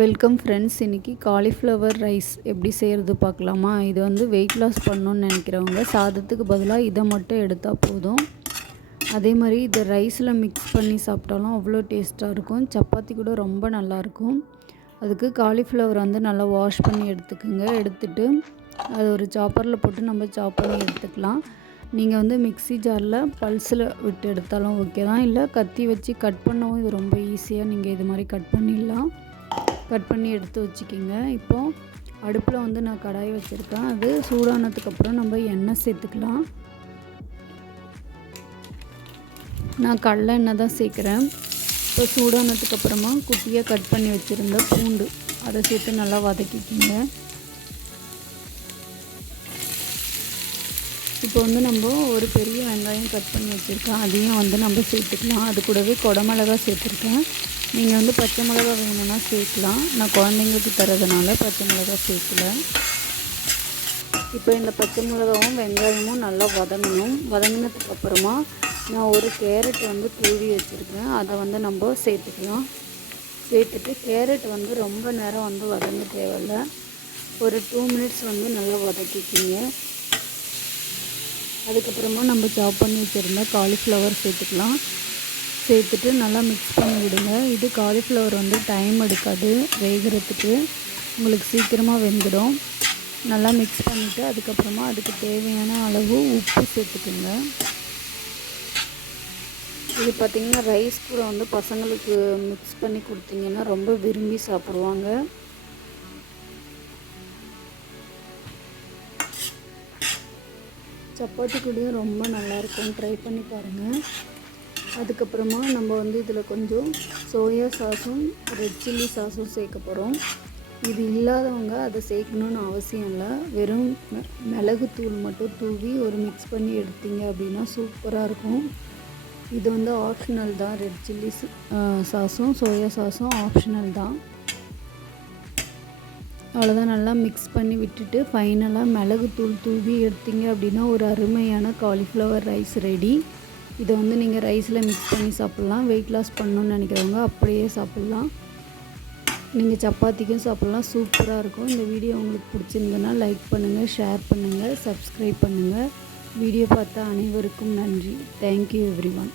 Welcome friends. இன்றைக்கி cauliflower rice எப்படி செய்கிறது பார்க்கலாமா? இது வந்து வெயிட் லாஸ் பண்ணணுன்னு நினைக்கிறவங்க சாதத்துக்கு பதிலாக இதை மட்டும் எடுத்தால் போதும். அதே மாதிரி இதை ரைஸில் மிக்ஸ் பண்ணி சாப்பிட்டாலும் அவ்வளோ டேஸ்ட்டாக இருக்கும். சப்பாத்தி கூட ரொம்ப நல்லாயிருக்கும். அதுக்கு காலிஃப்ளவர் வந்து நல்லா வாஷ் பண்ணி எடுத்துக்கோங்க. எடுத்துகிட்டு அது ஒரு சாப்பரில் போட்டு நம்ம சாப் பண்ணி எடுத்துக்கலாம். நீங்கள் வந்து மிக்ஸி ஜாரில் பல்ஸில் விட்டு எடுத்தாலும் ஓகே தான். இல்லை கத்தி வச்சு கட் பண்ணவும் இது ரொம்ப ஈஸியாக நீங்கள் இது மாதிரி கட் பண்ணிடலாம். கட் பண்ணி எடுத்து வச்சுக்கிங்க. இப்போது அடுப்பில் வந்து நான் கடாய் வச்சுருக்கேன். அது சூடானதுக்கப்புறம் நம்ம எண்ணெய் சேர்த்துக்கலாம். நான் கடலை எண்ணெய் தான் சேர்க்குறேன். இப்போ சூடானதுக்கப்புறமா குட்டியாக கட் பண்ணி வச்சுருந்த பூண்டு அதை சேர்த்து நல்லா வதக்கிக்கிங்க. இப்போ வந்து நம்ம ஒரு பெரிய வெங்காயம் கட் பண்ணி வச்சுருக்கேன். அதையும் வந்து நம்ம சேர்த்துக்கலாம். அது கூடவே குடமிளகா சேர்த்துருக்கேன். நீங்கள் வந்து பச்சை மிளகா வேணும்னா சேர்க்கலாம். நான் குழந்தைங்களுக்கு தரதுனால பச்சை மிளகா சேர்க்கல. இப்போ இந்த பச்சை மிளகாவும் வெங்காயமும் நல்லா வதங்கணும். வதங்கினதுக்கப்புறமா நான் ஒரு கேரட் வந்து துருவி வச்சுருக்கேன். அதை வந்து நம்ம சேர்த்துக்கலாம். சேர்த்துட்டு கேரட் வந்து ரொம்ப நேரம் வந்து வதங்க தேவையில்லை. ஒரு 2 மினிட்ஸ் வந்து நல்லா வதக்கிக்கிங்க. அதுக்கப்புறமா நம்ம சாப் பண்ணி வச்சுருந்த காலிஃப்ளவர் சேர்த்துக்கலாம். சேர்த்துட்டு நல்லா மிக்ஸ் பண்ணி விடுங்க. இது காலிஃப்ளவர் வந்து டைம் எடுக்காது வேகிறதுக்கு, உங்களுக்கு சீக்கிரமாக வெந்துடும். நல்லா மிக்ஸ் பண்ணிவிட்டு அதுக்கப்புறமா அதுக்கு தேவையான அளவு உப்பு சேர்த்துக்குங்க. இது பார்த்திங்கன்னா ரைஸ் கூட வந்து பசங்களுக்கு மிக்ஸ் பண்ணி கொடுத்தீங்கன்னா ரொம்ப விரும்பி சாப்பிடுவாங்க. சப்பாத்தி கூடயும் ரொம்ப நல்லாயிருக்கும். ட்ரை பண்ணி பாருங்கள். அதுக்கப்புறமா நம்ம வந்து இதில் கொஞ்சம் சோயா சாஸும் ரெட் சில்லி சாஸும் சேர்க்க போகிறோம். இது இல்லாதவங்க அதை சேர்க்கணுன்னு அவசியம் இல்லை. வெறும் மிளகுத்தூள் மட்டும் தூவி ஒரு மிக்ஸ் பண்ணி எடுத்தீங்க அப்படின்னா சூப்பராக இருக்கும். இது வந்து ஆப்ஷனல் தான். ரெட் சில்லி சாஸும் சோயா சாஸும் ஆப்ஷனல் தான். அவ்வளோதான். நல்லா மிக்ஸ் பண்ணி விட்டுட்டு ஃபைனலாக மிளகுத்தூள் தூவி எடுத்தீங்க அப்படின்னா ஒரு அருமையான காலிஃப்ளவர் ரைஸ் ரெடி. இதை வந்து நீங்கள் ரைஸில் மிக்ஸ் பண்ணி சாப்பிட்லாம். வெயிட் லாஸ் பண்ணணுன்னு நினைக்கிறவங்க அப்படியே சாப்பிட்லாம். நீங்கள் சப்பாத்திக்கும் சாப்பிட்லாம். சூப்பராக இருக்கும். இந்த வீடியோ உங்களுக்கு பிடிச்சிருந்ததுன்னா லைக் பண்ணுங்கள், ஷேர் பண்ணுங்கள், சப்ஸ்கிரைப் பண்ணுங்கள். வீடியோ பார்த்த அனைவருக்கும் நன்றி. Thank you everyone.